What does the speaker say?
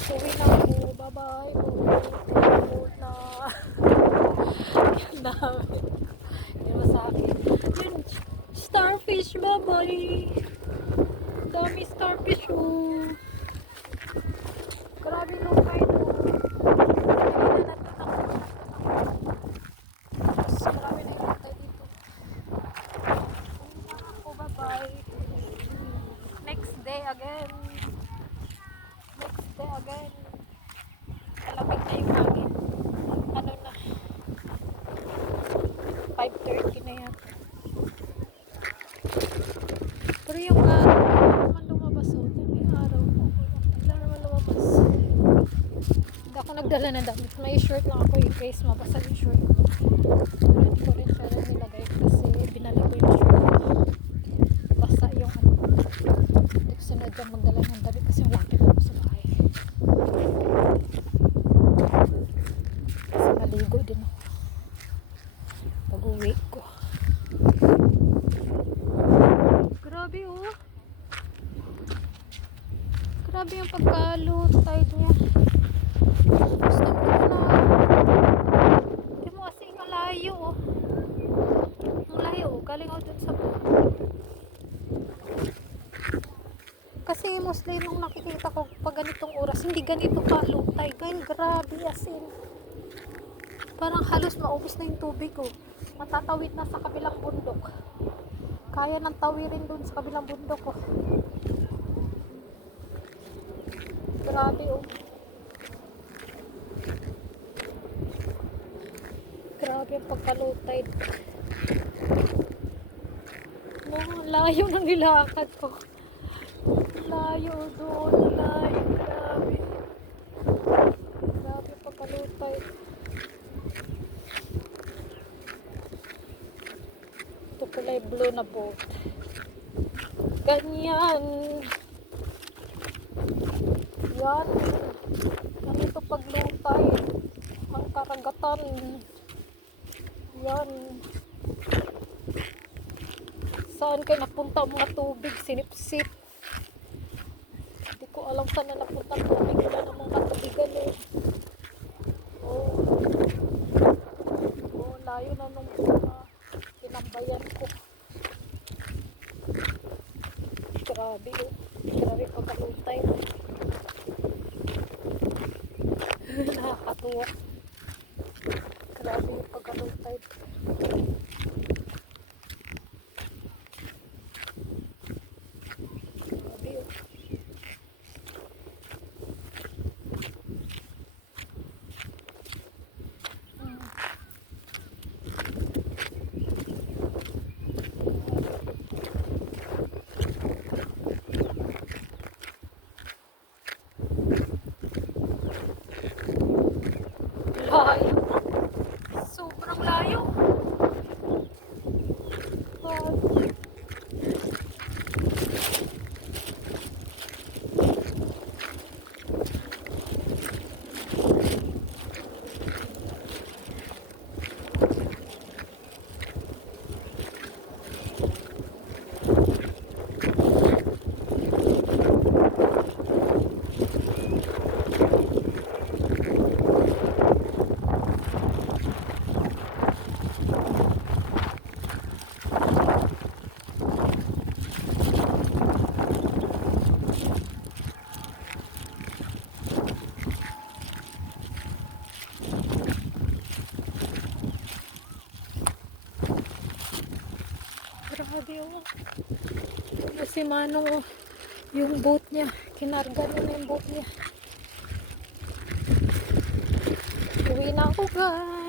guys, uwi na ako. Bye-bye. Uwi na. Ang dami. Diba sa akin? Yun, starfish, bye-bye. Dami starfish, oh. Grabe no kayo. Grabe na yung tayo dito. Uwi na ako, bye-bye. Next day again. Next day again. Malamig na yung hangin. Ano na? 5:30 na yan. Pero yung araw, hindi naman lumabas. Yung araw, wala naman lumabas. Hindi ako nagdala na damit. May short lang ako in case mabasa yung short ko. Pero hindi ko rin siya rin nilagay kasi binalik ko yung short ko. Basa yung ano. Hindi ko sinadyang magdala ng damit kasi wala ko ako sa bahay. Kasi maligo din ako pag uwi ko. Grabe oh. Grabe yung pagka-low-tide niya. Gusto mo na. Hindi mo kasi malayo oh. Ang layo oh. Galing ako dun sa kasi mostly nung nakikita ko pag ganitong oras, hindi ganito ka low-tide. Kaya grabe as in. Parang halos maubos na yung tubig oh. Matatawid na sa kabilang bundok. Kaya nang tawirin dun sa kabilang bundok oh. Grabe oh. Grabe ang pagka-low tide. Oh, layo ng nilakad ko. Layo doon, layo. Grabe. Grabe ang pagka-low tide. Ito kulay blue na boat. Ganyan. Yan. Ganito pag low tide. Ang karagatan. Yan. Saan kayo napunta ang mga tubig? Sinipsip. Hindi ko alam saan na napunta ang tubig. Wala namang katubigan eh. Oh. Oh, layo na nung tinambayan ko. Grabe oh. Grabe pagkalutay. Nakakatuwa. Grabe yung pagkalutay. Grabe oh. Layo. Sobrang layo. Grabe oh. Si Manong oh, yung boat niya, kinarga niya na yung boat niya. Uwi na ako guys.